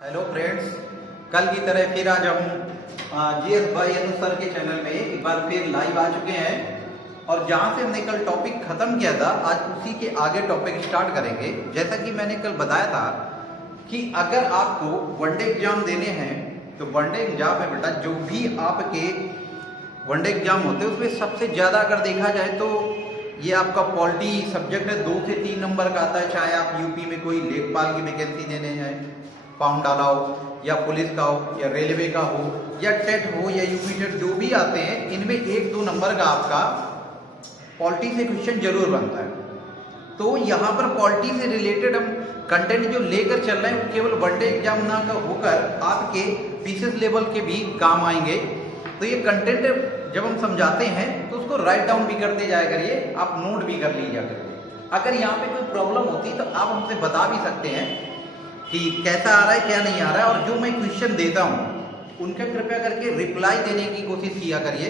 Hello friends, कल की तरह फिर आज हम जीएस भाई अनु सर के चैनल में एक बार फिर लाइव आ चुके हैं और जहां से हमने कल टॉपिक खत्म किया था आज उसी के आगे टॉपिक स्टार्ट करेंगे। जैसा कि मैंने कल बताया था कि अगर आपको वनडे एग्जाम देने हैं तो वनडे एग्जाम में बेटा जो भी आपके वनडे एग्जाम होते हैं उसमें सबसे ज़्यादा अगर देखा जाए तो ये आपका पॉलिटी सब्जेक्ट है, 2 से 3 नंबर का आता है। चाहे आप यूपी में कोई लेखपाल की वैकेंसी देने हैं, फॉर्म डाला हो, या पुलिस का हो, या रेलवे का हो, या टेट हो, या यूपी टेट, जो भी आते हैं इनमें 1-2 नंबर का आपका पॉलिटी से क्वेश्चन जरूर बनता है। तो यहाँ पर पॉलिटी से रिलेटेड हम कंटेंट जो लेकर चल रहे हैं वो केवल वनडे एग्जाम ना होकर आपके पीसीएस लेवल के भी काम आएंगे। तो ये कंटेंट जब हम समझाते हैं तो उसको राइट डाउन भी करते जाया करिए, आप नोट भी कर लीजिए करिए। अगर यहाँ पे कोई प्रॉब्लम होती तो आप हमसे बता भी सकते हैं कि कैसा आ रहा है क्या नहीं आ रहा है, और जो मैं क्वेश्चन देता हूँ उनका कृपया करके रिप्लाई देने की कोशिश किया करिए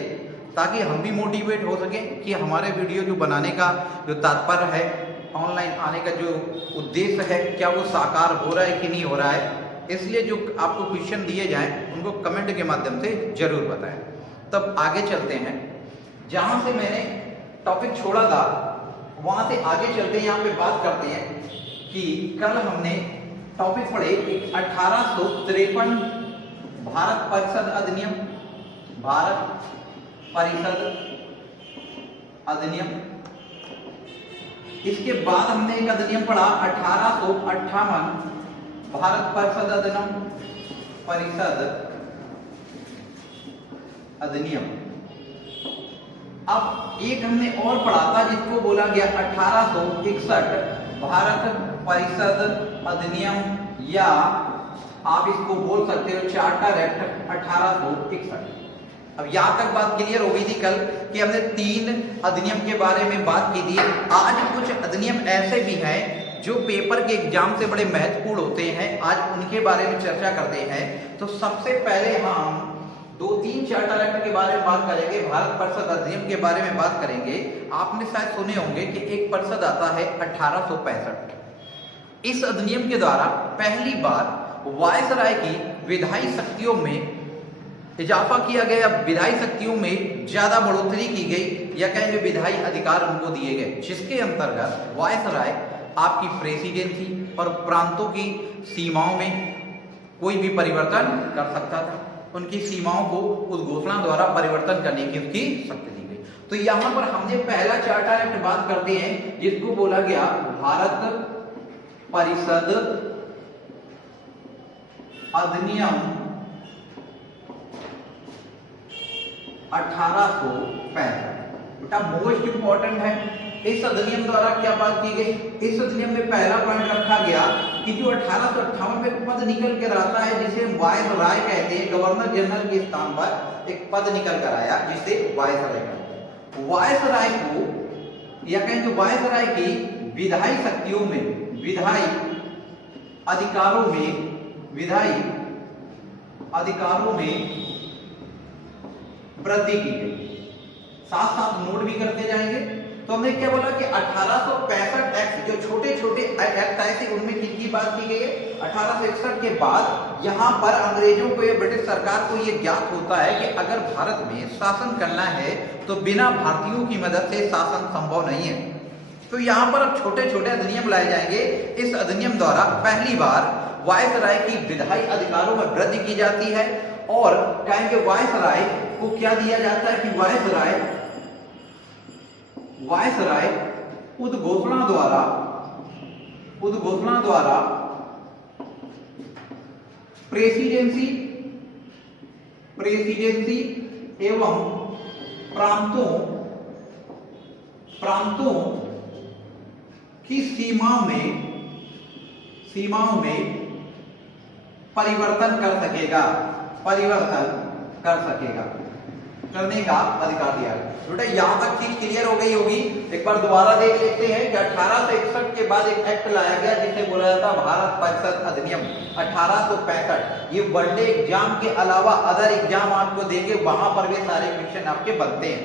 ताकि हम भी मोटिवेट हो सकें कि हमारे वीडियो जो बनाने का जो तात्पर्य है, ऑनलाइन आने का जो उद्देश्य है, क्या वो साकार हो रहा है कि नहीं हो रहा है। इसलिए जो आपको क्वेश्चन दिए जाएं उनको कमेंट के माध्यम से जरूर बताएं। तब आगे चलते हैं, जहां से मैंने टॉपिक छोड़ा था वहां से आगे चलते हैं। यहाँ पे बात करते हैं कि कल हमने टॉपिक पढ़े 1853 भारत परिषद अधिनियम, भारत परिषद अधिनियम। इसके बाद हमने एक अधिनियम पढ़ा 1858 भारत परिषद अधिनियम, परिषद अधिनियम। अब एक हमने और पढ़ा था जिसको बोला गया 1861 भारत परिषद अधिनियम, या आप इसको बोल सकते हो चार्टर एक्ट 1861। अब यहां तक बात क्लियर हो गई थी कल कि हमने 3 अधिनियम के बारे में बात की थी। आज कुछ अधिनियम ऐसे भी हैं जो पेपर के एग्जाम से बड़े महत्वपूर्ण होते हैं, आज उनके बारे में चर्चा करते हैं। तो सबसे पहले हम 2-3 चार्टर एक्ट के बारे में बात करेंगे, भारत परिषद अधिनियम के बारे में बात करेंगे। आपने शायद सुने होंगे कि एक परिषद आता है 1865। इस अधिनियम के द्वारा पहली बार वायसराय की विधायी शक्तियों में इजाफा किया गया, विधायी शक्तियों में ज्यादा बढ़ोतरी की गई, या कहेंगे विधायी अधिकार उनको दिए गए, जिसके अंतर्गत वायसराय आपकी प्रेसिडेंसी और प्रांतों की सीमाओं में कोई भी परिवर्तन कर सकता था। उनकी सीमाओं को उस घोषणा द्वारा परिवर्तन करने की उसकी शक्ति दी गई। तो यहां पर हमने पहला चार्टर एक्ट बात करते हैं जिसको बोला गया भारत परिषद अधिनियम 1865। बेटा मोस्ट इंपॉर्टेंट है। इस अधिनियम द्वारा क्या बात की गई, इस अधिनियम में पहला पॉइंट रखा गया कि जो 1858 में पद निकल कर आता है जिसे वायसराय कहते हैं, गवर्नर जनरल के स्थान पर एक पद निकल कर आया जिसे वायसराय कहते हैं। वायसराय को, या कहें तो वायसराय की विधायी शक्तियों में, विधायी अधिकारों में, विधायी अधिकारों में वृद्धि की गई। साथ साथ नोट भी करते जाएंगे। तो हमने क्या बोला कि 1865 एक्ट, जो छोटे छोटे एक्ट आए थे उनमें किसकी बात की गई है, 1861 के बाद यहां पर अंग्रेजों को या ब्रिटिश सरकार को यह ज्ञात होता है कि अगर भारत में शासन करना है तो बिना भारतीयों की मदद से शासन संभव नहीं है। तो यहां पर अब छोटे छोटे अधिनियम लाए जाएंगे। इस अधिनियम द्वारा पहली बार वायसराय की विधायी अधिकारों में वृद्धि की जाती है, और कहेंगे वायसराय को क्या दिया जाता है कि वायसराय उद्घोषणा द्वारा प्रेसिडेंसी एवं प्रांतों की सीमाओं में परिवर्तन कर सकेगा, करने का अधिकार दिया है। बेटा यहां तक चीज क्लियर हो गई होगी। एक बार दोबारा देख लेते हैं कि 1861 के बाद एक एक्ट लाया गया जिसे बोला जाता है भारत परिषद अधिनियम 1865। ये वनडे एग्जाम के अलावा अदर एग्जाम आपको देंगे, वहां पर भी सारे क्वेश्चन आपके बनते हैं।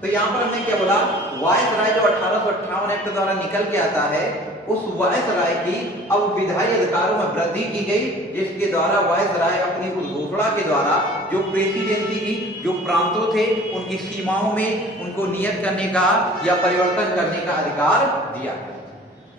तो यहाँ पर हमने क्या बोला, वायसराय जो 1858 एक्ट द्वारा निकल के आता है उस वायसराय की अब विधायी अधिकारों में वृद्धि की गई, जिसके द्वारा वायसराय अपनी उस घोषणा के द्वारा जो प्रेसिडेंसी की जो प्रांतों थे उनकी सीमाओं में उनको नियत करने का या परिवर्तन करने का अधिकार दिया।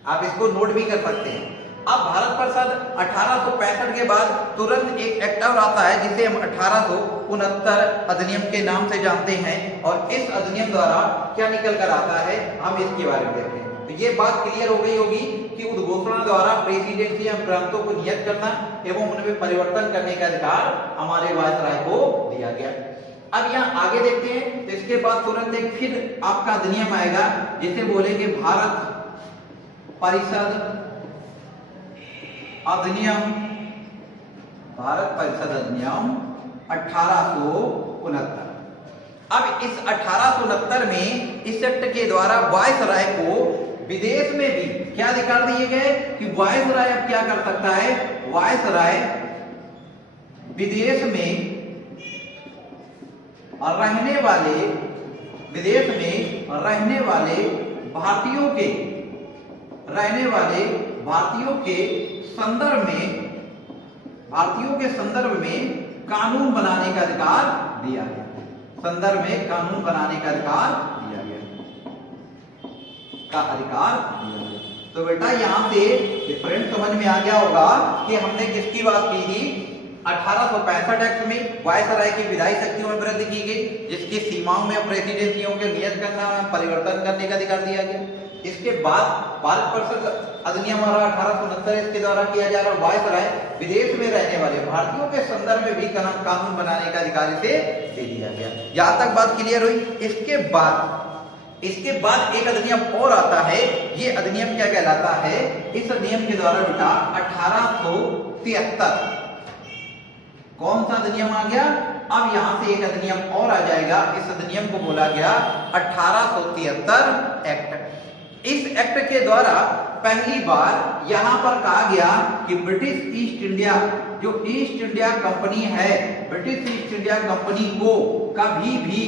आप इसको नोट भी कर सकते हैं। अब भारत पर सन 1865 के बाद तुरंत एक एक्ट और आता है जिसे हम 1869 अधिनियम के नाम से जानते हैं, और इस अधिनियम द्वारा क्या निकल कर आता है हम इसके बारे में देखते हैं। तो ये बात क्लियर हो गई होगी कि उद्घोषणा द्वारा प्रेसिडेंसी या प्रांतों को नियत करना एवं उनमें परिवर्तन करने का अधिकार हमारे वायसराय को दिया गया। अब यहाँ आगे देखते हैं, तो इसके बाद तुरंत एक फिर आपका अधिनियम आएगा जिसे बोलेंगे भारत परिषद अधिनियम, भारत परिषद अधिनियम 1869। अब इस 1869 में इस एक्ट के द्वारा वायसराय को विदेश में भी क्या अधिकार दिए गए कि वायसराय अब क्या कर सकता है, वायसराय विदेश में रहने वाले, विदेश में रहने वाले भारतीयों के, रहने वाले भारतीयों के संदर्भ में, भारतीयों के संदर्भ में कानून बनाने का अधिकार दिया गया, संदर्भ में कानून बनाने का अधिकार दिया गया, का अधिकार दिया गया। तो बेटा यहां से डिफरेंस समझ में आ गया होगा कि हमने किसकी बात की थी, 1865 एक्ट में वायसराय की विधायी शक्तियों में वृद्धि की गई, जिसकी सीमाओं में प्रेसिडेंसियों के नियत करना, परिवर्तन करने का अधिकार दिया गया। इसके बाद भारत परिषद अधिनियम 1869 इसके द्वारा किया जा रहा वायसराय विदेश में रहने वाले भारतीयों के संदर्भ में भी कानून बनाने का अधिकार इसे दे दिया गया। यहां तक बात क्लियर हुई। इसके बाद एक अधिनियम और आता है, ये अधिनियम क्या कहलाता है, इस अधिनियम के द्वारा बेटा 1873 कौन सा अधिनियम आ गया, अब यहां से एक अधिनियम और आ जाएगा, इस अधिनियम को बोला गया 1873 एक्ट। इस एक्ट के द्वारा पहली बार यहां पर कहा गया कि ब्रिटिश ईस्ट इंडिया, जो ईस्ट इंडिया कंपनी है, ब्रिटिश ईस्ट इंडिया कंपनी को कभी भी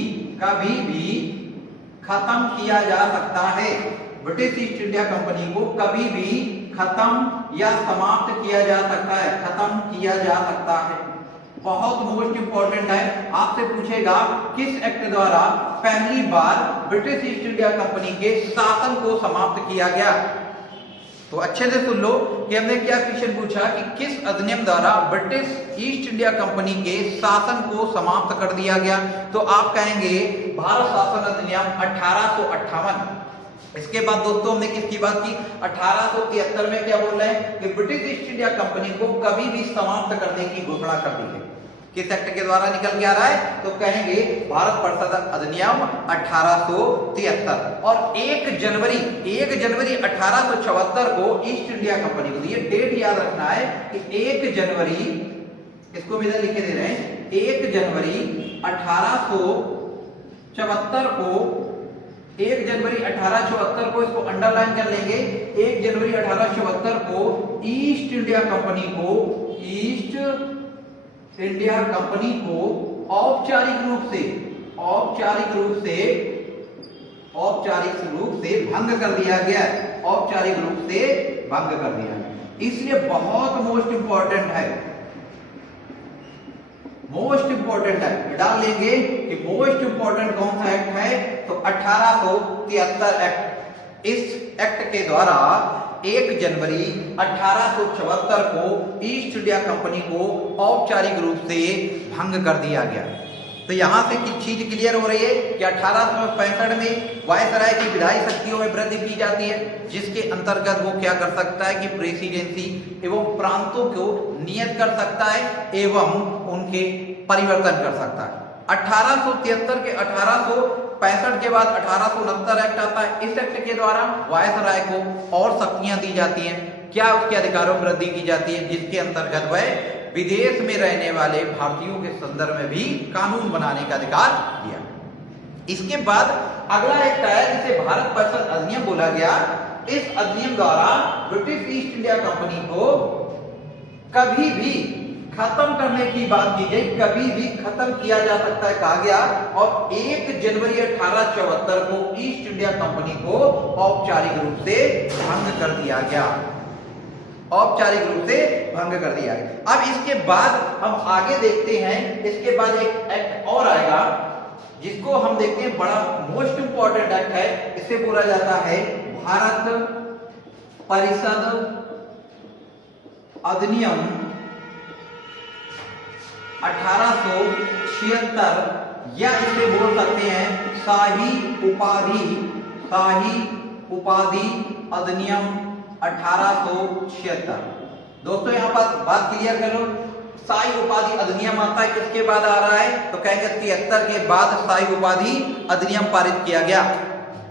खत्म किया जा सकता है, ब्रिटिश ईस्ट इंडिया कंपनी को कभी भी खत्म या समाप्त किया जा सकता है, खत्म किया जा सकता है। बहुत मोस्ट इंपॉर्टेंट है, आपसे पूछेगा किस एक्ट द्वारा पहली बार ब्रिटिश ईस्ट इंडिया कंपनी के शासन को समाप्त किया गया। तो अच्छे से सुन लो कि हमने क्या क्वेश्चन पूछा कि किस अधिनियम द्वारा ब्रिटिश ईस्ट इंडिया कंपनी के शासन को समाप्त कर दिया गया, तो आप कहेंगे भारत शासन अधिनियम 1858। इसके बाद दोस्तों हमने किसकी बात की, 1873 में क्या बोल रहे हैं कि ब्रिटिश ईस्ट इंडिया कंपनी को कभी भी समाप्त करने की घोषणा कर दी है। किस एक्ट के द्वारा निकल के आ रहा है, तो कहेंगे भारत परिषद अधिनियम 1873। और 1 जनवरी 1874 को ईस्ट इंडिया कंपनी को, ये डेट याद रखना है कि 1 जनवरी, इसको भी इधर लिखे दे रहे हैं, 1 जनवरी 1874 को, 1 जनवरी 1874 को, इसको अंडरलाइन कर लेंगे, 1 जनवरी 1874 को ईस्ट इंडिया कंपनी को, ईस्ट इंडिया कंपनी को औपचारिक रूप से भंग कर दिया गया, औपचारिक रूप से भंग कर दिया गया। इसलिए बहुत मोस्ट इंपॉर्टेंट है, डाल लेंगे कि मोस्ट इंपॉर्टेंट कौन सा एक्ट है, तो 1873 एक्ट। इस एक्ट के द्वारा 1 जनवरी 1874 को ईस्ट इंडिया कंपनी को औपचारिक रूप से भंग कर दिया गया। तो यहां से किस चीज क्लियर हो रही है कि 1865 में वायसराय की विधायी शक्तियों में वृद्धि की जाती है, जिसके अंतर्गत वो क्या कर सकता है कि प्रेसिडेंसी एवं प्रांतों को नियत कर सकता है एवं उनके परिवर्तन कर सकता है। 1873 के 1865 के बाद 1869 एक्ट आता है। इस एक्ट के द्वारा वायसराय को और शक्तियां दी जाती हैं, क्या उसके अधिकारों में वृद्धि की जाती है, जिसके अंतर्गत वह विदेश में रहने वाले भारतीयों के संदर्भ में भी कानून बनाने का अधिकार दिया। इसके बाद अगला एक्ट आया जिसे भारत परिषद अधिनियम बोला गया। इस अधिनियम द्वारा ब्रिटिश ईस्ट इंडिया कंपनी को खत्म करने की बात की गई, कभी भी खत्म किया जा सकता है कहा गया। और 1 जनवरी 1874 को ईस्ट इंडिया कंपनी को औपचारिक रूप से भंग कर दिया गया, औपचारिक रूप से भंग कर दिया गया। अब इसके बाद हम आगे देखते हैं, इसके बाद एक एक्ट और आएगा जिसको हम देखते हैं, बड़ा मोस्ट इंपॉर्टेंट एक्ट है। इसे बोला जाता है भारत परिषद अधिनियम 1876, या इसे बोल सकते हैं शाही उपाधि अधिनियम 1876। दोस्तों यहां पर बात क्लियर कर लो, शाही उपाधि अधिनियम आता है किसके बाद आ रहा है, तो कहेंगे 73 के बाद शाही उपाधि अधिनियम पारित किया गया।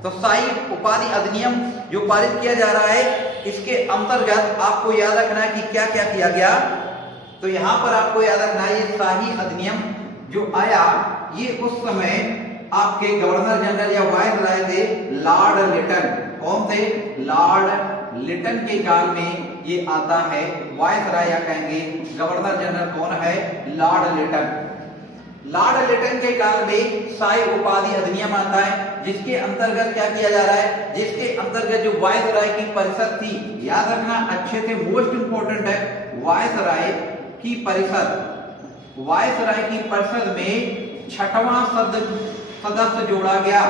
तो शाही उपाधि अधिनियम जो पारित किया जा रहा है, इसके अंतर्गत आपको याद रखना है कि क्या क्या किया गया। तो यहां पर आपको याद रखना है, ये शाही अधिनियम जो आया, ये उस समय आपके गवर्नर जनरल या वायसराय थे लॉर्ड लिटन। कौन थे? लॉर्ड लिटन के काल में ये आता है। वायसराय या कहेंगे गवर्नर जनरल कौन है? लॉर्ड लिटन। लॉर्ड लिटन के काल में शाही उपाधि अधिनियम आता है, जिसके अंतर्गत क्या किया जा रहा है, जिसके अंतर्गत जो वायसराय की परिषद थी, याद रखना अच्छे से, मोस्ट इंपोर्टेंट है, वायसराय की परिषद, वायसराय की परिषद में 6वां सदस्य जोड़ा गया,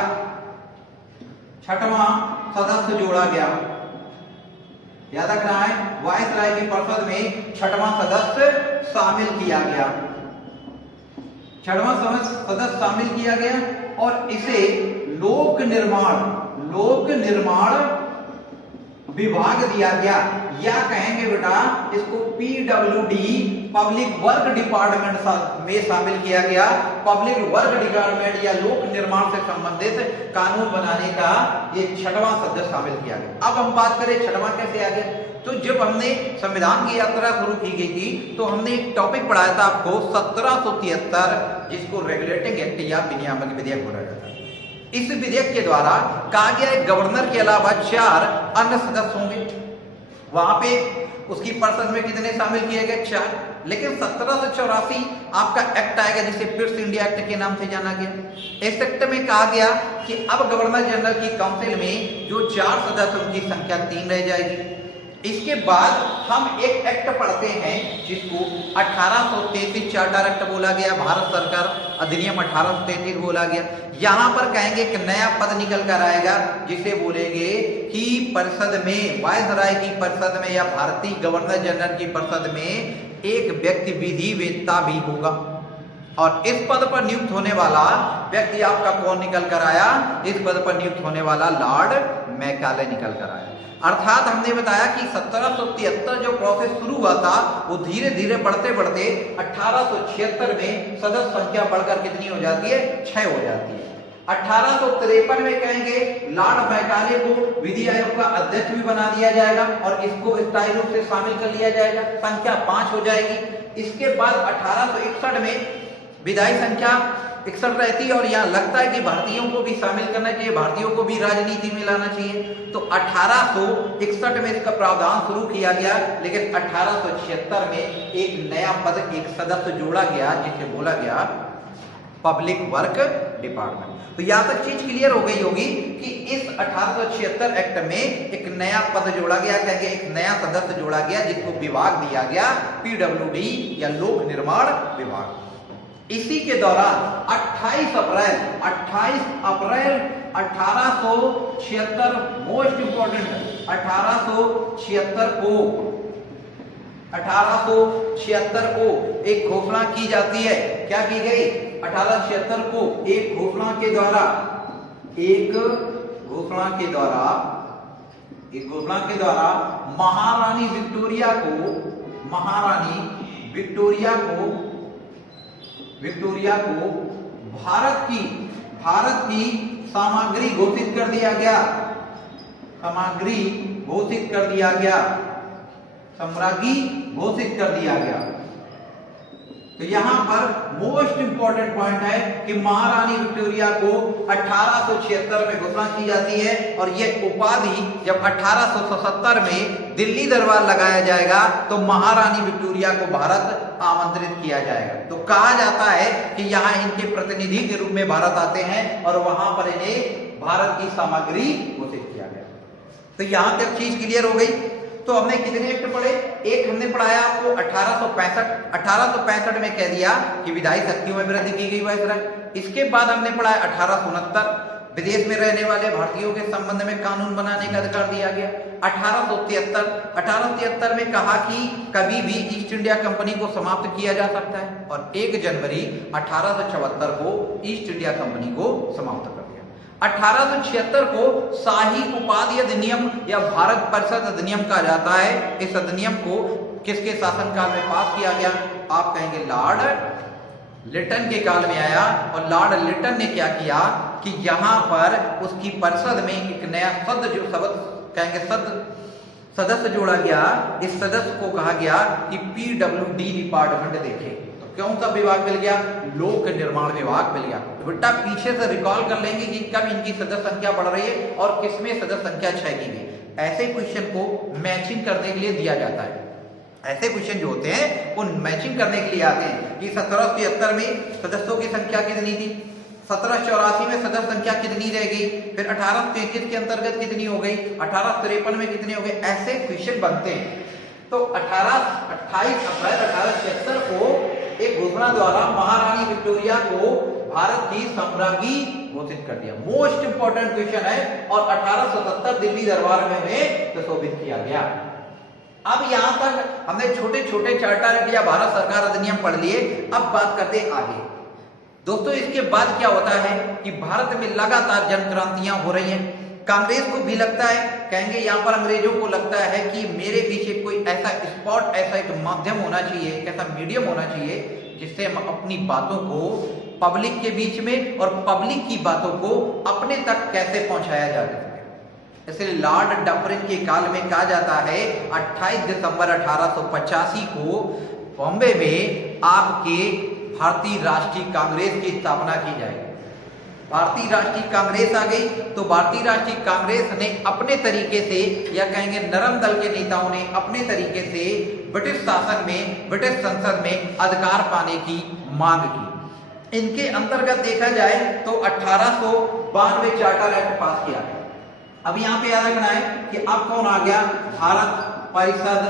6वां सदस्य जोड़ा गया। याद रखना है, वायसराय की परिषद में 6वां सदस्य शामिल किया गया, 6वां सदस्य शामिल किया गया। और इसे लोक निर्माण विभाग दिया गया, या कहेंगे बेटा इसको PWD पब्लिक वर्क डिपार्टमेंट में शामिल किया गया। पब्लिक वर्क डिपार्टमेंट या लोक निर्माण से संबंधित कानून बनाने का ये 6वां सदस्य शामिल किया गया। अब हम बात करें 6वां कैसे आ गया, तो जब हमने संविधान की यात्रा शुरू की गई थी, तो हमने एक टॉपिक पढ़ाया था आपको 1773, जिसको रेगुलेटिंग एक्ट या विनियामक विधेयक बोला जाता है। इस विधेयक के द्वारा कहा गया है गवर्नर के अलावा 4 अन्य सदस्य होंगे। वहां पे उसकी परिषद में कितने शामिल किए गए? 4। लेकिन 1784 आपका एक्ट आएगा, जिसे पिट्स इंडिया एक्ट के नाम से जाना गया। इस एक्ट में कहा गया कि अब गवर्नर जनरल की काउंसिल में जो 4 सदस्य, उनकी संख्या 3 रह जाएगी। इसके बाद हम एक एक्ट पढ़ते हैं जिसको 1833 चार्टर एक्ट बोला गया, भारत सरकार अधिनियम 1833 बोला गया। यहां पर कहेंगे एक नया पद निकल कर आएगा, जिसे बोलेंगे कि परिषद में, वायसराय की परिषद में या भारतीय गवर्नर जनरल की परिषद में एक व्यक्ति विधि वेत्ता भी होगा। और इस पद पर नियुक्त होने वाला व्यक्ति आपका कौन निकल कर आया? इस पद पर नियुक्त होने वाला लॉर्ड मैकाले निकल कर आया। अर्थात हमने बताया कि 1773 जो प्रोसेस शुरू हुआ था, वो धीरे धीरे बढ़ते बढ़ते 1876 में सदस्य संख्या बढ़कर कितनी हो जाती है? 6 हो जाती है। 1853 में कहेंगे लॉर्ड मैकाले को विधि आयोग का अध्यक्ष भी बना दिया जाएगा और इसको स्थायी रूप से शामिल कर लिया जाएगा, संख्या 5 हो जाएगी। इसके बाद 1861 में विधायी संख्या 61 रहती है, और यहाँ लगता है कि भारतीयों को भी शामिल करना चाहिए, भारतीयों को भी राजनीति में लाना चाहिए। तो 1861 में इसका प्रावधान शुरू किया गया, लेकिन 1876 में एक नया पद, एक सदस्य जोड़ा गया, जिसे बोला गया पब्लिक वर्क डिपार्टमेंट। तो यहां तक चीज क्लियर हो गई होगी कि इस 1876 एक्ट में एक नया पद जोड़ा गया, कहेंगे एक नया सदस्य जोड़ा गया, जिसको विभाग दिया गया PWD या लोक निर्माण विभाग। इसी के दौरान 28 अप्रैल 1876, मोस्ट इंपोर्टेंट, 1876 को एक घोषणा की जाती है। क्या की गई? 1876 को एक घोषणा के द्वारा महारानी विक्टोरिया को भारत की सामग्री घोषित कर दिया गया, साम्राज्ञी घोषित कर दिया गया। तो यहाँ पर मोस्ट इंपॉर्टेंट पॉइंट है कि महारानी विक्टोरिया को 1876 में घोषणा की जाती है और यह उपाधि जब 1877 में दिल्ली दरबार लगाया जाएगा तो महारानी विक्टोरिया को भारत आमंत्रित किया जाएगा। तो कहा जाता है कि यहाँ इनके प्रतिनिधि के रूप में भारत आते हैं और वहां पर इन्हें भारत की सामग्री घोषित किया गया। तो यहाँ तक चीज क्लियर हो गई। तो हमने कितने एक्ट पढ़े? एक हमने पढ़ाया आपको 1865 में कह दिया कि विधायी शक्तियों में वृद्धि की गई वायसराय। इसके बाद हमने पढ़ाया 1869 विदेश में रहने वाले भारतीयों के संबंध में कानून बनाने का अधिकार दिया गया। 1873 में कहा कि कभी भी ईस्ट इंडिया कंपनी को समाप्त किया जा सकता है और 1 जनवरी 1874 को ईस्ट इंडिया कंपनी को समाप्त कर दिया। 1876 को शाही उपाधि अधिनियम या भारत परिषद अधिनियम कहा जाता है। इस अधिनियम को किसके शासनकाल में पास किया गया? आप कहेंगे लॉर्ड लिटन के काल में आया। और लॉर्ड लिटन ने क्या किया कि यहाँ पर उसकी परिषद में एक नया सदस्य जोड़ा गया। इस सदस्य को कहा गया कि PWD डिपार्टमेंट देखे। तो कौन सा विभाग मिल गया? लोक निर्माण विभाग मिल गया। तो बेटा पीछे से रिकॉल कर लेंगे कि कब इनकी सदस्य संख्या बढ़ रही है और किसमें सदस्य संख्या 6 की गई। ऐसे क्वेश्चन को मैचिंग करने के लिए दिया जाता है। ऐसे क्वेश्चन जो होते हैं वो मैचिंग करने के लिए आते हैं कि 1773 में सदस्यों की संख्या कितनी थी, 1784 में सदस्य संख्या कितनी रह गई, फिर 1833 के अंतर्गत कितनी हो गई, 1853 में कितनी हो गई। ऐसे क्वेश्चन बनते हैं। तो 28 अप्रैल 1876 को एक घोषणा द्वारा महारानी विक्टोरिया को भारत की सम्राज्ञी घोषित कर दिया। मोस्ट इंपॉर्टेंट क्वेश्चन है और 1877 दिल्ली दरबार में उन्हें सुशोभित किया गया। अब यहां तक हमने छोटे छोटे चार्टर या भारत सरकार अधिनियम पढ़ लिए। अब बात करते हैं आगे। दोस्तों इसके बाद क्या होता है कि भारत में लगातार जन क्रांतियां हो रही हैं। कांग्रेस को भी लगता है, कहेंगे यहाँ पर अंग्रेजों को लगता है कि मेरे पीछे कोई ऐसा स्पॉट, ऐसा एक माध्यम होना चाहिए, एक ऐसा मीडियम होना चाहिए जिससे हम अपनी बातों को पब्लिक के बीच में और पब्लिक की बातों को अपने तक कैसे पहुंचाया जा सके। इसलिए लॉर्ड डफरिन के काल में कहा जाता है 28 दिसंबर 1885 को बॉम्बे में आपके भारतीय राष्ट्रीय कांग्रेस की स्थापना की जाएगी। भारतीय राष्ट्रीय कांग्रेस आ गई तो भारतीय राष्ट्रीय कांग्रेस ने अपने तरीके से या कहेंगे नरम दल के नेताओं ने अपने तरीके से ब्रिटिश शासन में, ब्रिटिश संसद में अधिकार पाने की मांग की। इनके अंतर्गत देखा जाए तो 1892 चार्टर एक्ट पास किया गया। अब यहां पे याद रखना है कि अब कौन आ गया? भारत परिषद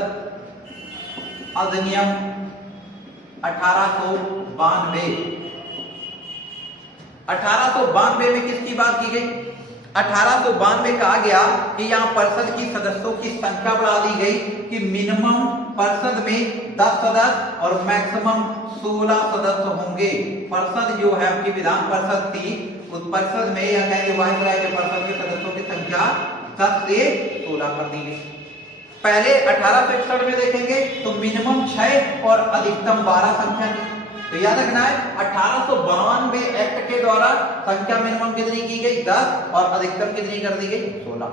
अधिनियम 1892। 1892 में किसकी बात की गई? 1892 कहा गया कि यहां परिषद की सदस्यों की संख्या बढ़ा दी गई कि मिनिमम परिषद में 10 सदस्य और मैक्सिमम 16 सदस्य होंगे। परिषद जो है आपकी विधान परिषद थी, उस परिषद में या कहेंगे वायसराय के परिषद के सदस्यों की संख्या 10 से 16 कर दी गई। पहले 1861 में देखेंगे तो मिनिमम 6 और अधिकतम 12 संख्या थी। तो याद रखना है 1892 एक्ट के द्वारा संख्या मिनिमम कितनी की गई? 10 और अधिकतम कितनी कर दी गई? 16।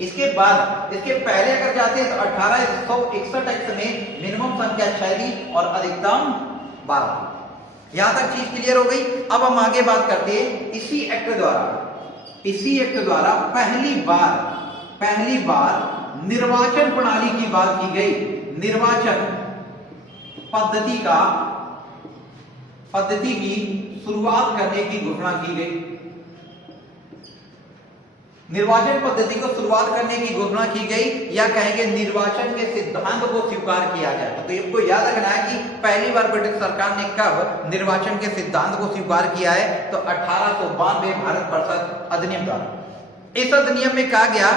इसके बाद इसके पहले अगर जाते हैं तो 1861 एक्ट में मिनिमम संख्या 6 थी और अधिकतम 12 थी। यहां तक चीज क्लियर हो गई। अब हम आगे बात करते हैं इसी एक्ट द्वारा पहली बार निर्वाचन प्रणाली की बात की गई। निर्वाचन पद्धति की शुरुआत करने की घोषणा की गई। निर्वाचन पद्धति को शुरुआत करने की घोषणा की गई या कहेंगे निर्वाचन के सिद्धांत को स्वीकार किया जाए। तो आपको याद रखना है कि पहली बार ब्रिटिश सरकार ने कब निर्वाचन के सिद्धांत को स्वीकार किया है? तो 1892 भारत परिषद अधिनियम द्वारा। इस अधिनियम में कहा गया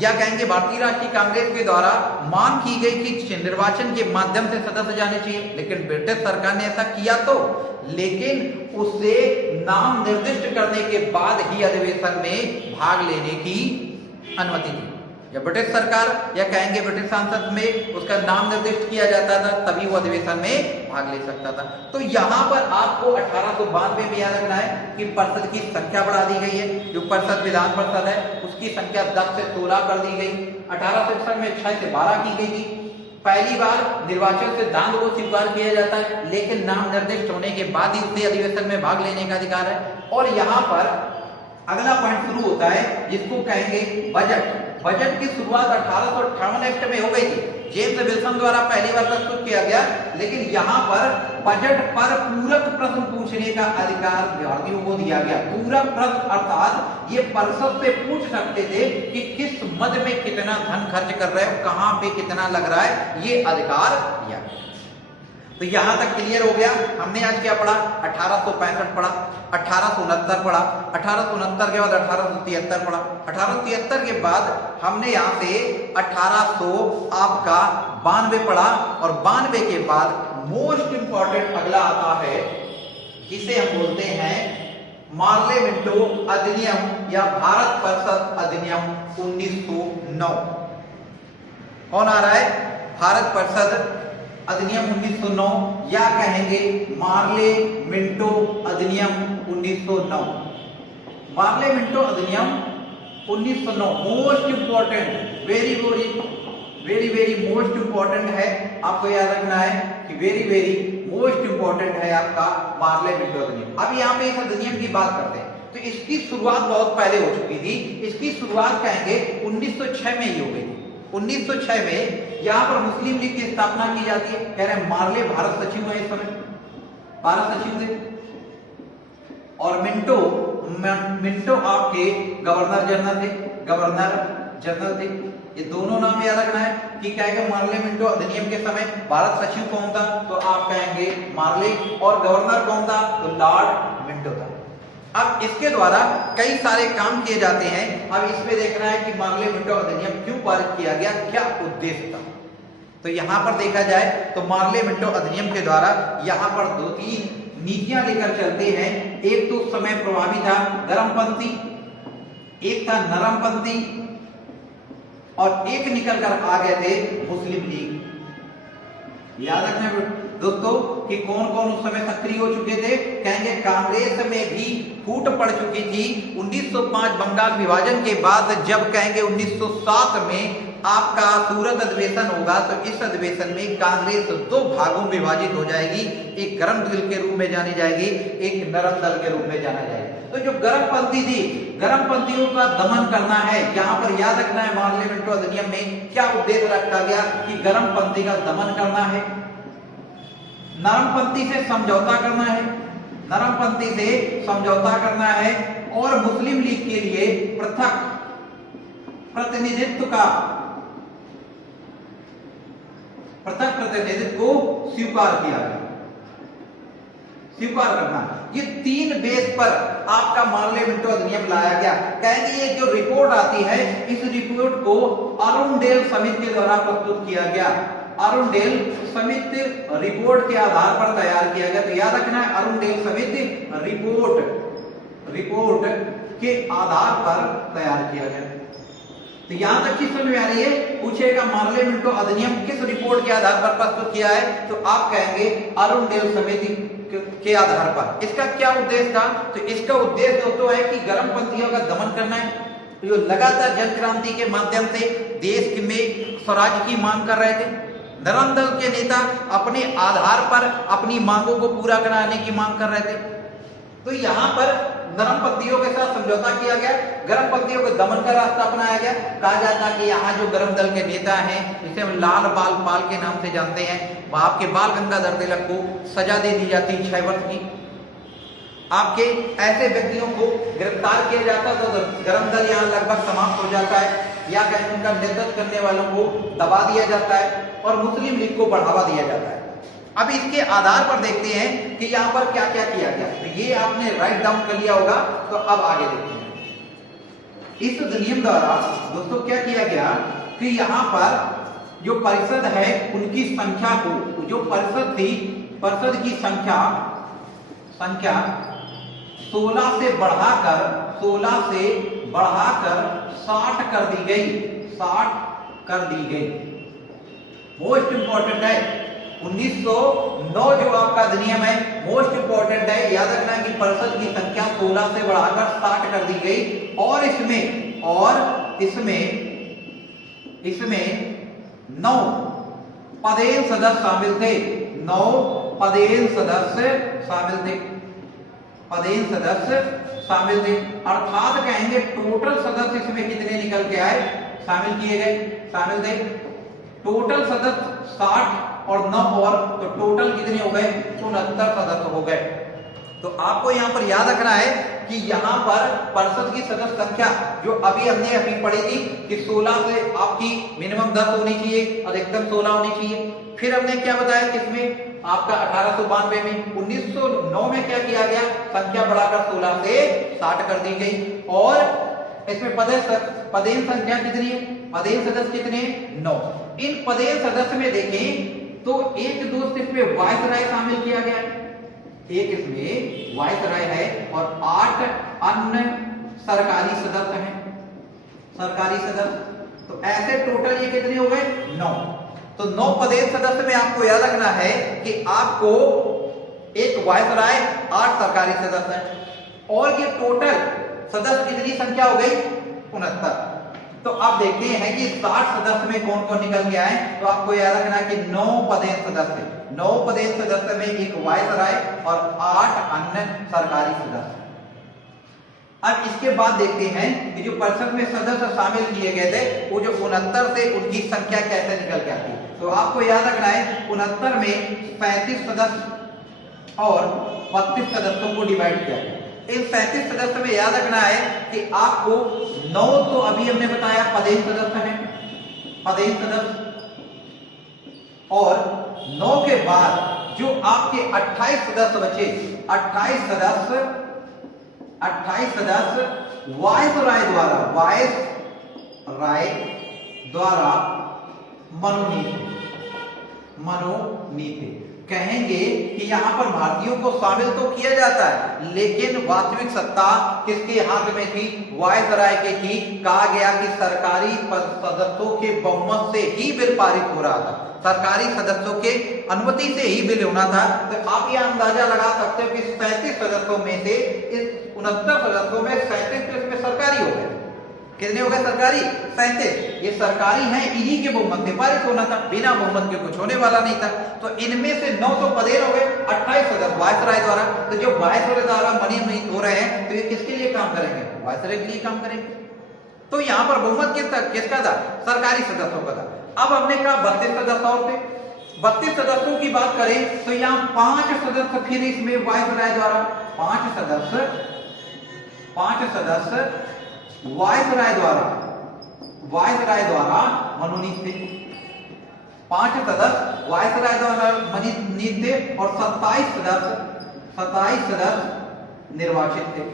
या कहेंगे भारतीय राष्ट्रीय कांग्रेस के द्वारा मांग की गई कि निर्वाचन के माध्यम से सदस्य जाने चाहिए, लेकिन ब्रिटिश सरकार ने ऐसा किया तो, लेकिन उसे नाम निर्दिष्ट करने के बाद ही अधिवेशन में भाग लेने की अनुमति थी। जब ब्रिटिश सरकार या कहेंगे ब्रिटिश संसद में उसका नाम निर्दिष्ट किया जाता था तभी वो अधिवेशन में भाग ले सकता था। तो यहाँ पर आपको 1892 में याद रखना है कि परिषद की संख्या बढ़ा दी गई है। जो परिषद विधान परिषद है उसकी संख्या 10 से 16 कर दी गई। 1861 में 6 से 12 की गई थी। पहली बार निर्वाचन सिद्धांत को स्वीकार किया जाता है, लेकिन नाम निर्दिष्ट होने के बाद ही उसे अधिवेशन में भाग लेने का अधिकार है। और यहाँ पर अगला पॉइंट शुरू होता है जिसको कहेंगे बजट। बजट की शुरुआत 1858 एक्ट में हो गई थी, जेम्स विल्सन द्वारा पहली बार प्रस्तुत किया गया। लेकिन यहाँ पर बजट पर पूरक प्रश्न पूछने का अधिकार विभागियों को दिया गया। पूरक प्रश्न अर्थात ये परिषद से पूछ सकते थे कि किस मद में कितना धन खर्च कर रहे हो, कहां पे कितना लग रहा है, ये अधिकार दिया गया। तो यहां तक क्लियर हो गया। हमने आज क्या पढ़ा? 1865 पढ़ा, 1869 पढ़ा, 1869 के बाद 1873 पढ़ा, 1873 के बाद हमने यहां से 1892 पढ़ा, और 92 के बाद मोस्ट इंपॉर्टेंट अगला आता है जिसे हम बोलते हैं मार्ले मिंटो अधिनियम या भारत परिषद अधिनियम 1909। कौन आ रहा है? भारत परिषद अधिनियम 1909 या कहेंगे मार्ले मिंटो अधिनियम 1909। मार्ले मिंटो अधिनियम 1909 most important, very most important है। आपको याद रखना है कि वेरी मोस्ट इंपॉर्टेंट है आपका मार्ले मिंटो अधिनियम। अब यहाँ पे इस अधिनियम की बात करते हैं तो इसकी शुरुआत बहुत पहले हो चुकी थी। इसकी शुरुआत कहेंगे 1906 में ही हो गई थी। 1906 में यहाँ पर मुस्लिम लीग की स्थापना की जाती है। कह रहे हैं मार्ले भारत सचिव है, इस समय भारत सचिव थे, और मिंटो आपके गवर्नर जनरल थे। ये दोनों नाम याद रखना है कि कहेंगे मार्ले मिंटो अधिनियम के समय भारत सचिव कौन था, तो आप कहेंगे मार्ले, और गवर्नर कौन था, तो लॉर्ड मिंटो था। अब इसके द्वारा कई सारे काम किए जाते हैं। अब इसमें देखना है कि मार्ले मिंटो अधिनियम क्यों पारित किया गया, क्या उद्देश्य था। तो यहां पर देखा जाए तो मार्ले मिंटो अधिनियम के द्वारा यहां पर 2-3 नीतियां लेकर चलते हैं। एक तो उस समय प्रभावी था गर्मपंथी, एक था नरमपंथी, और एक निकल कर आ गए थे मुस्लिम लीग। याद रखना दोस्तों कि कौन कौन उस समय सक्रिय हो चुके थे। कहेंगे कांग्रेस में भी फूट पड़ चुकी थी। 1905 बंगाल विभाजन के बाद जब कहेंगे 1907 में आपका सूरत अधिवेशन होगा, तो इस अधिवेशन में कांग्रेस 2 भागों में विभाजित हो जाएगी। एक गर्म दल के रूप में जानी जाएगी, एक नरम दल के रूप में जाना जाएगा। तो जो गर्मपंथी थी, गर्मपंथियों का दमन करना है। यहाँ पर याद रखना है मार्ले मिंटो अधिनियम में क्या उद्देश्य रखा गया कि गर्मपंथी का दमन करना है, नरमपंथी से समझौता करना है, नरमपंथी से समझौता करना है, और मुस्लिम लीग के लिए पृथक प्रतिनिधित्व को स्वीकार किया गया, स्वीकार करना। ये 3 बेस पर आपका मार्ले मिंटो अधिनियम लाया गया। कहेंगे ये जो रिपोर्ट आती है, इस रिपोर्ट को अरुणडेल समिति के द्वारा प्रस्तुत किया गया। अरुणडेल समिति रिपोर्ट के आधार पर तैयार किया गया। तो याद रखना है अरुणडेल समिति रिपोर्ट के आधार पर तैयार किया गया। तो यहां तक चीज समझ में आ रही है। पूछेगा मार्ले मिंटो अधिनियम किस रिपोर्ट के आधार पर प्रस्तुत किया है, तो आप कहेंगे अरुणडेल समिति के आधार पर। इसका क्या उद्देश्य था, तो इसका उद्देश्य दोस्तों है कि गर्मपंथियों का दमन करना है, जो लगातार जन क्रांति के माध्यम से देश में स्वराज की मांग कर रहे थे। नरम दल के नेता अपने आधार पर अपनी मांगों को पूरा कराने की मांग कर रहे थे। तो यहाँ पर नरमपंथियों के साथ समझौता किया गया, गर्मपंथियों के दमन का रास्ता अपनाया गया। कहा जाता है कि यहाँ जो गर्म दल के नेता हैं, जिसे हम लाल बाल पाल के नाम से जानते हैं, वह आपके बाल गंगाधर तिलक को सजा दे दी जाती 6 वर्ष की। आपके ऐसे व्यक्तियों को गिरफ्तार किया जाता तो गर्म दल यहाँ लगभग समाप्त हो जाता है, या कहीं उनका नेतृत्व करने वालों को दबा दिया जाता है और मुस्लिम लीग को बढ़ावा दिया जाता है। अब इसके आधार पर देखते हैं कि यहाँ पर क्या क्या किया गया। तो ये आपने राइट डाउन कर लिया होगा। तो अब आगे देखते हैं इस अधिनियम द्वारा दोस्तों क्या किया गया कि यहाँ पर जो परिषद है उनकी संख्या को, जो परिषद थी, परिषद की संख्या 16 से बढ़ाकर 60 कर दी गई, 60 कर दी गई। मोस्ट इंपॉर्टेंट है 1909 जो आपका अधिनियम है, मोस्ट इंपॉर्टेंट है। याद रखना है कि परिषद की संख्या 16 से बढ़ाकर 60 कर दी गई, और इसमें पदेन सदस्य शामिल थे, 9 पदेन सदस्य शामिल थे, पदेन सदस्य शामिल थे। अर्थात कहेंगे टोटल सदस्य इसमें कितने निकल के आए, शामिल किए गए, शामिल थे। टोटल सदस्य 60 और 9 और, तो टोटल कितने हो गए, 69 सदस्य हो गए। तो आपको यहां पर याद रखना है कि यहां पर परिषद की सदस्य संख्या जो अभी हमने पढ़ी थी कि 16 से आपकी मिनिमम 10 होनी चाहिए, अधिकतम 16 होनी चाहिए। फिर हमने क्या बताया किसमें, आपका 1892 में। 1909 में क्या किया गया, संख्या बढ़ाकर 16 से 60 कर दी गई। और इसमें पदेन संख्या कितनी है, पदेन सदस्य कितने, 9। इन पदेन सदस्य में देखें तो एक दोस्त इसमें वायसराय शामिल किया गया है, एक इसमें वायसराय है और 8 अन्य सरकारी सदस्य हैं, सरकारी सदस्य। तो ऐसे टोटल ये कितने हो गए, 9। तो 9 पदेन सदस्य में आपको याद रखना है कि आपको एक वायसराय, 8 सरकारी सदस्य हैं और ये टोटल सदस्य कितनी संख्या हो गई, 69। तो आप देखते हैं कि 60 सदस्य में कौन कौन निकल के आए। तो आपको याद रखना है कि 9 पदेन सदस्य, 9 पदेन सदस्य में एक वायसराय और 8 अन्य सरकारी सदस्य। अब इसके बाद देखते हैं कि जो परिषद में सदस्य शामिल किए गए थे वो जो 69 से उनकी संख्या कैसे निकल के आती है। तो आपको याद रखना है 69 में 35 सदस्य और 32 सदस्यों को डिवाइड किया गया। इन 37 सदस्य में याद रखना है कि आपको 9 तो अभी हमने बताया पदेन सदस्य हैं, पदेन सदस्य, और 9 के बाद जो आपके 28 सदस्य बचे, 28 सदस्य वायसराय द्वारा मनोनीत। कहेंगे कि यहां पर भारतीयों को शामिल तो किया जाता है लेकिन वास्तविक सत्ता किसके हाथ में थी, वायसराय के थी। कहा गया कि सरकारी सदस्यों के बहुमत से ही बिल पारित हो रहा था, सरकारी सदस्यों के अनुमति से ही बिल होना था। तो आप यह अंदाजा लगा सकते हो कि 37 सदस्यों में से इस 69 सदस्यों में 37 में सरकारी हो गए। कितने हो गए सरकारी, 37। ये सरकारी हैं, इन्हीं के बहुमत से पारित होना था, बिना बहुमत के कुछ होने वाला नहीं था। तो इनमें से 9 तो पदेन हो गए, 28 सदस्य वायसराय द्वारा। तो जो वायसराय द्वारा मनोनीत हो रहे हैं तो ये किसके लिए काम करेंगे, वायसराय के लिए काम करेंगे। तो यहाँ पर बहुमत किसका था, सरकारी सदस्यों का था। अब हमने कहा 32 सदस्य और थे, 32 सदस्यों की बात करें तो यहाँ 5 सदस्य फिर इसमें वायसराय द्वारा, 5 सदस्य वायसराय द्वारा मनोनीत थे। 5 सदस्य वायसराय द्वारा मनोनीत थे और 27 सदस्य निर्वाचित थे।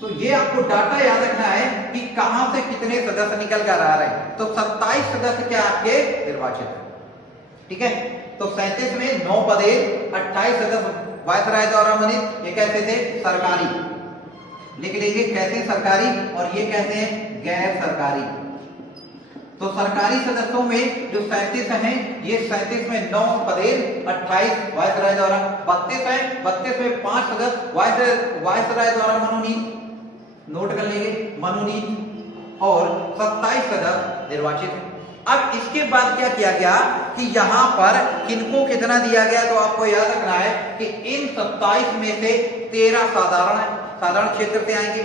तो ये आपको डाटा याद रखना है कि कहां से कितने सदस्य निकल कर आ रहे हैं। तो 27 सदस्य क्या आपके निर्वाचित है, ठीक है। तो 37 में 9 पदेन, 28 सदस्य वायसराय द्वारा मनोनीत। ये कैसे थे, सरकारी लिख लेंगे, कैसे सरकारी, और ये कहते हैं गैर सरकारी। तो सरकारी सदस्यों में जो 37 हैं, ये 37 में 9 पदेन, 28 वायसराय द्वारा, 32 है, 32 में 5 सदस्य वायसराय द्वारा मनोनीत, नोट कर लेंगे मनोनीत, और 27 सदस्य निर्वाचित है। अब इसके बाद क्या किया गया कि यहां पर किनको कितना दिया गया। तो आपको याद रखना है कि इन 27 में से 13 साधारण क्षेत्र से आएंगे।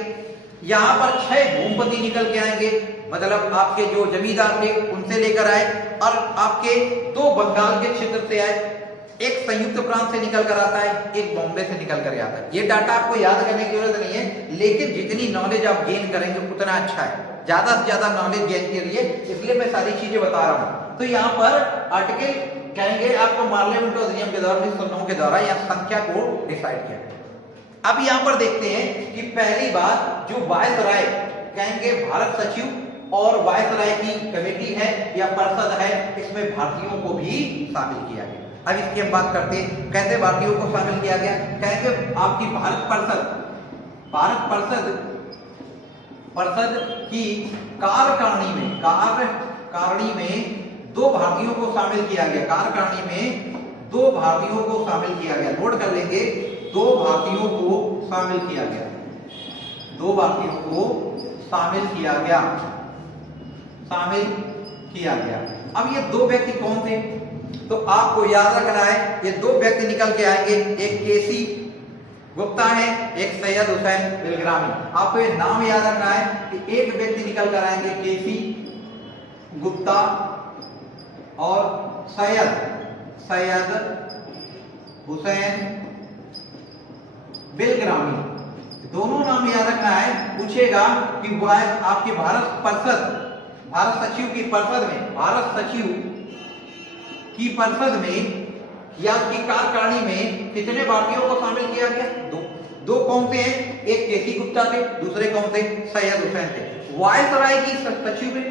यहां पर 6 भूमिपति निकल के आएंगे, मतलब आपके जो जमींदार थे उनसे लेकर आए, और आपके 2 बंगाल के क्षेत्र से आए, एक संयुक्त प्रांत से निकल कर आता है, एक बॉम्बे से निकल कर आता है। ये डाटा आपको याद करने की जरूरत नहीं है, लेकिन जितनी नॉलेज आप गेन करेंगे उतना अच्छा है। ज्यादा से ज्यादा नॉलेज गेन के लिए इसलिए मैं सारी चीजें बता रहा हूं। तो यहाँ पर आर्टिकल कहेंगे आपको पार्लियामेंट अधिनियम के द्वारा 1909 के द्वारा यह संख्या को डिसाइड किया। अब यहाँ पर देखते हैं कि पहली बात जो वायसराय कहेंगे भारत सचिव और वायसराय की कमेटी है या परिषद है, इसमें भारतीयों को भी शामिल किया गया। अब इसकी हम बात करते हैं कैसे भारतीयों को शामिल किया गया। कहेंगे आपकी भारत परिषद की कार्यकारिणी में 2 भारतीयों को शामिल किया गया। कार्यकारिणी में 2 भारतीयों को शामिल किया गया, नोट कर लेंगे, 2 भारतीयों को शामिल किया गया, 2 भारतीयों को शामिल किया गया। अब ये 2 व्यक्ति कौन थे, तो आपको याद रखना है ये दो व्यक्ति निकल के आएंगे, एक केसी गुप्ता है, एक सैयद हुसैन बिलग्रामी। आपको ये नाम याद रखना है कि एक व्यक्ति निकल कर आएंगे केसी गुप्ता और सैयद हुसैन बिलग्रामी, दोनों नाम याद रखना है। पूछेगा कि आपके भारत सचिव की परिषद में या उसकी कार्यकारिणी में कितने भारतीयों को शामिल किया गया? दो कौन से हैं? एक केसी गुप्ता थे, दूसरे कौन थे? सैयद हुसैन थे। वायसराय की सचिव में,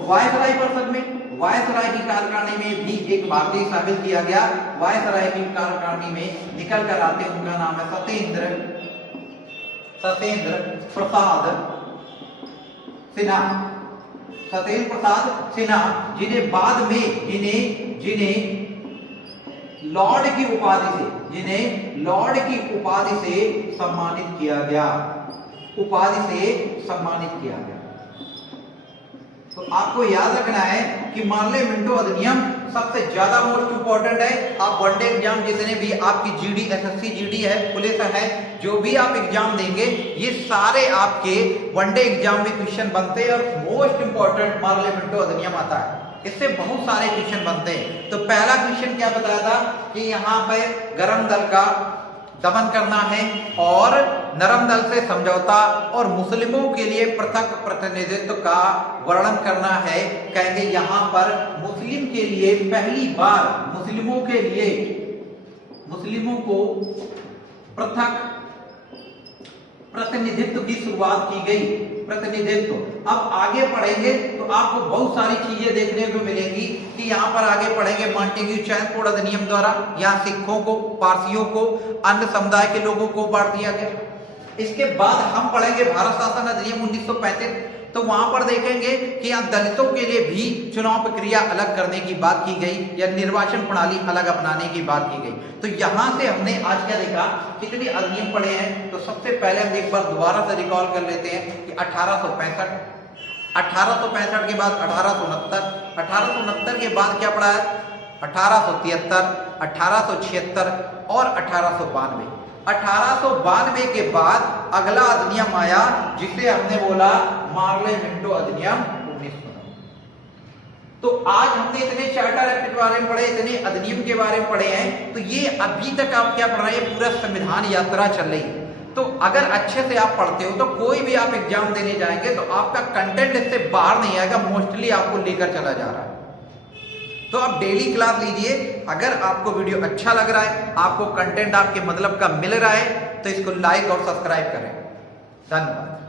वायसराय परिषद में, वायसराय की कार्यकारिणी में भी एक भारतीय शामिल किया गया। वायसराय की कार्यकारिणी में निकल कर आते, उनका नाम है सत्येंद्र प्रसाद सिन्हा। सत्येंद्र प्रसाद सिन्हा, जिन्हें बाद में जिन्हें लॉर्ड की उपाधि से सम्मानित किया गया, तो आपको याद रखना है कि मार्ले मिंटो अधिनियम सबसे ज्यादा मोस्ट इंपॉर्टेंट है। आप वनडे एग्जाम जितने भी आपकी जीडी, एसएससी जीडी है, पुलिस है, जो भी आप एग्जाम देंगे ये सारे आपके वनडे एग्जाम में क्वेश्चन बनते हैं और मोस्ट इंपॉर्टेंट मार्ले मिंटो अधिनियम आता है, इससे बहुत सारे क्वेश्चन बनते हैं। तो पहला क्वेश्चन क्या बताया था कि यहाँ पे गरम दल का दमन करना है और नरम दल से समझौता और मुस्लिमों के लिए पृथक प्रतिनिधित्व का वर्णन करना है। कहेंगे यहाँ पर मुस्लिम के लिए पहली बार मुस्लिमों को पृथक प्रतिनिधित्व की शुरुआत की गई। प्रतिनिधित्व, अब आगे पढ़ेंगे तो आपको बहुत सारी चीजें देखने को मिलेंगी कि यहाँ पर आगे पढ़ेंगे मॉन्टेग्यू चैनफोर्ड अधिनियम द्वारा यहाँ सिखों को, पारसियों को, अन्य समुदाय के लोगों को बांट दिया गया। इसके बाद हम पढ़ेंगे भारत शासन अधिनियम 1935, तो वहां पर देखेंगे कि यहाँ दलितों के लिए भी चुनाव प्रक्रिया अलग करने की बात की गई या निर्वाचन प्रणाली अलग अपनाने की बात की गई। तो यहां से हमने आज क्या देखा, कितने अधिनियम पढ़े हैं। तो सबसे पहले हम एक बार दोबारा से रिकॉल कर लेते हैं कि 1865 के बाद 1869 के बाद क्या पढ़ा है, 1873, 1876 और 1892। 1892 के बाद अगला अधिनियम आया जिसे हमने बोला मार्ले मिंटो अधिनियम 1909। तो आज हमने इतने चार्टर एक्ट के बारे में पढ़े, इतने अधिनियम के बारे में पढ़े हैं, तो ये अभी तक आप क्या पढ़ रहे हैं, पूरा संविधान यात्रा चल रही है। तो अगर अच्छे से आप पढ़ते हो तो कोई भी आप एग्जाम देने जाएंगे तो आपका कंटेंट इससे बाहर नहीं आएगा, मोस्टली आपको लेकर चला जा रहा है। तो आप डेली क्लास लीजिए। अगर आपको वीडियो अच्छा लग रहा है, आपको कंटेंट आपके मतलब का मिल रहा है, तो इसको लाइक और सब्सक्राइब करें। धन्यवाद।